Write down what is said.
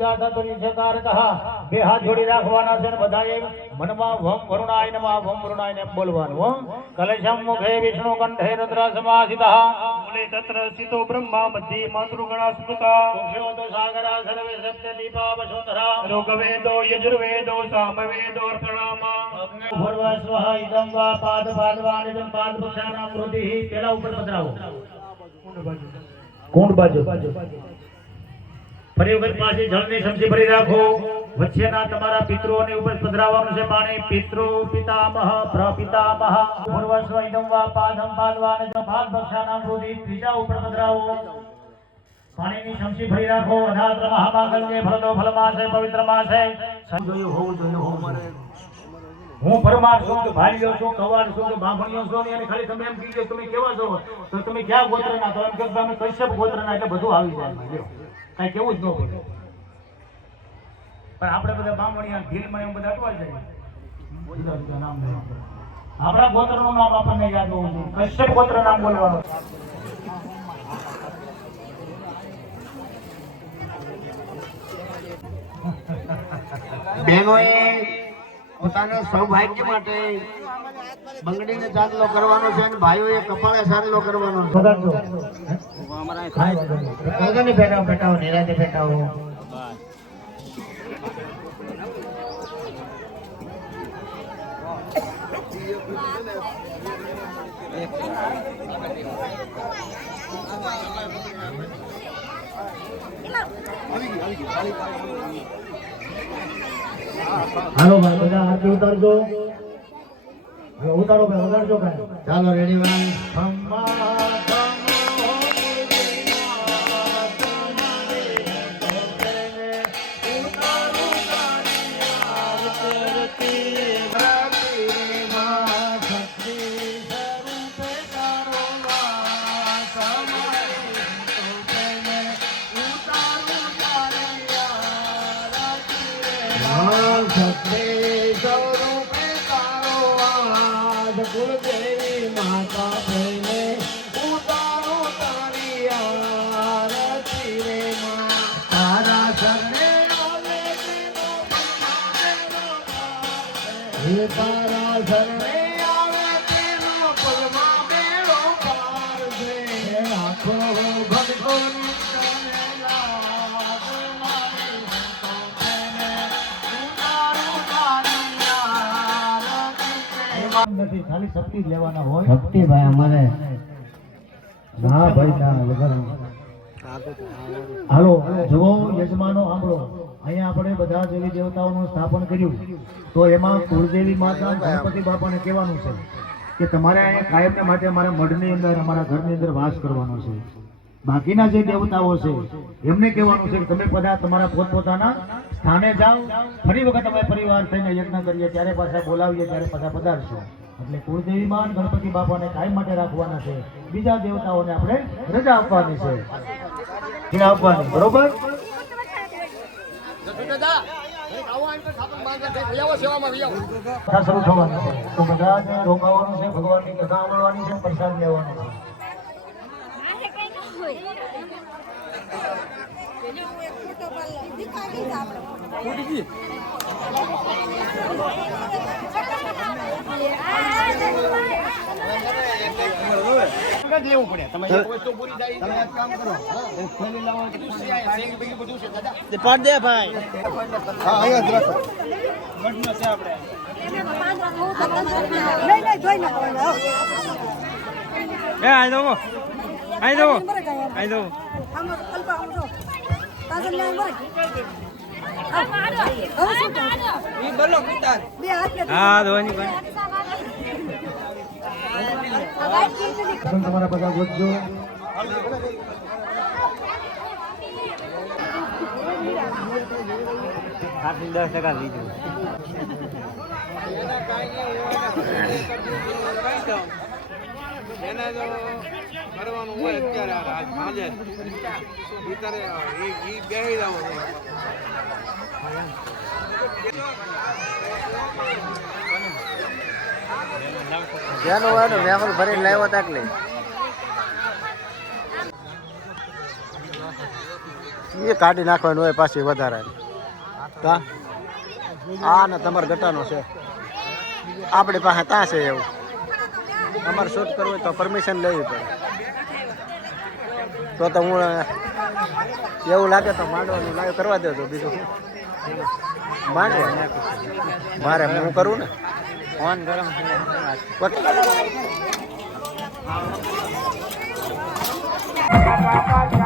પૂજા થતી છે કારકઃ બે હાથ જોડી રાખવાના છે ને બધાએ મનમાં વમ વરુણાય નમઃ વમ વરુણાય ને બોલવાનું કલશમ મુખે વિષ્ણુ કંઠે રુદ્ર સમાસિતઃ મૂલે તત્ર સ્થિતો બ્રહ્મા મધ્યે માતૃગણા સ્મૃતા પુરુષોતો સાગરા સર્વે સત્ય દીપા વસુંધરા ઋગ્વેદો યજુર્વેદો સામવેદો અર્થણામા ભર્વા સ્વહ ઇદં વા પાદ પાદવાનિદં પાદ પુરુષાનામ વૃદ્ધિ પેલા ઉપર પધરાવો કુંડ બાજુ ફરી વખત પાસે જળની સમસી ભરી રાખો વચ્ચેના તમારા પિતૃઓની ઉપર પધરાવવાનું છે પાણી પિતૃ પિતામહ પ્રપિતામહ પૂર્વસ્વ ઇદં વા પાદમ પાદવાનિદં પાદ પુરુષાનામ વૃદ્ધિ ત્રીજા ઉપર પધરાવો પાણીની સમસી ભરી રાખો અધાત્ર મહામાંગલ્ય ફળદો ફલમાસે પવિત્ર માસે સંજોયું હોવું જોઈએ હું પરમાર છું કે ભાઈઓ છું કવાડ છું કે બાંભણીઓ છું ને ખાલી તમે એમ કીધું તમે કેવા છો તો તમે ક્યાં ગોત્રના તો એમ કે અમે કશ્યપ ગોત્રના એટલે બધું આવી જાય કાંઈ કેવું જ ન પડે પણ આપણે બધા બાંભણીયા ભીલમાં એમ બધા અટવાઈ જાય આપણા ગોત્રનું નામ આપણને યાદ હોવું જોઈએ કશ્યપ ગોત્ર નામ બોલવાનું બહેનોએ પોતાના સૌભાગ્ય માટે બંગડીને ચાંદલો કરવાનો છે અને ભાઈઓએ કપાળે ચાંદલો કરવાનો છે. બેઠાઓ નિરાતે બેઠાઓ હાલો ભાઈ બધા આરતી ઉતારજો ઉતારો ભાઈ ઉતારજો ભાઈ ચાલો રેડી વાન કુલદેવી માતા બહેને ઉતારો તારી આરતી રે માં તારા શરણે આવે હે તારા શરણે આવે તેનો પગમાં બેડો પાર છે આખો ભગતો નથી ખાલી શક્તિ લેવાના હોય શક્તિ ભાઈ અમારે ના ભાઈ ના હાલો જુઓ યજમાનો સાંભળો અહીંયા આપણે બધા દેવી દેવતાઓનું સ્થાપન કર્યું તો એમાં કુળદેવી માતા ગણપતિ બાપાને કહેવાનું છે કે તમારે અહીંયા કાયમને માટે અમારા મઢની અંદર અમારા ઘરની અંદર વાસ કરવાનો છે બાકીના જે દેવતાઓ છે એમને કહેવાનું છે કે તમે બધા તમારા પોતપોતાના સ્થાને જાઓ ફરી વખત અમે પરિવાર થઈને યજ્ઞ કરીએ ત્યારે પાછા બોલાવીએ ત્યારે પાછા પધારશું એટલે કુળદેવી માન ગણપતિ બાપાને કાયમ માટે રાખવાના છે બીજા દેવતાઓને આપણે રજા આપવાની છે આપવાની બરોબર શરૂ થવાનું છે તો બધા રોકાવાનું છે ભગવાનની કથા સાંભળવાની છે પ્રસાદ લેવાનો છે દેવું પડે તમે એક વસ્તુ પૂરી થાય તમે એક કામ કરો એક થેલી લાવો બધું છે સેંગ બગી બધું છે દાદા તે પાડ દે ભાઈ હા અહીંયા જ રાખો મઢનો છે આપણે નહીં જોઈ ના એ આઈ દો આમ અલ્પા આમ જો તાજર લે મરે ઈ બોલો કુતાર બે હાથ હા ધોની ભાઈ તમારા બધા ગોતજો આટલી 10% લીધું એને જો કરવાનું હોય અત્યારે આજ સાંજે ત્યારે ઈ બેહી જાવ જેનો વાળો વેફર ભરીને લાવ્યો તાકલે એ કાઢી નાખવાનું હોય પાછી વધારે કા આ ને તમારે ગટાનો છે આપણી પાસે ત્યાં છે એવું અમારે શૂટ કરવું હોય તો પરમિશન લેવી પડે તો હું એવું લાગે તો માંડવાનું લાઈવ કરવા દો તો બીજું શું માંડવા મારે હું કરું ને ફોન ગરમ Bye.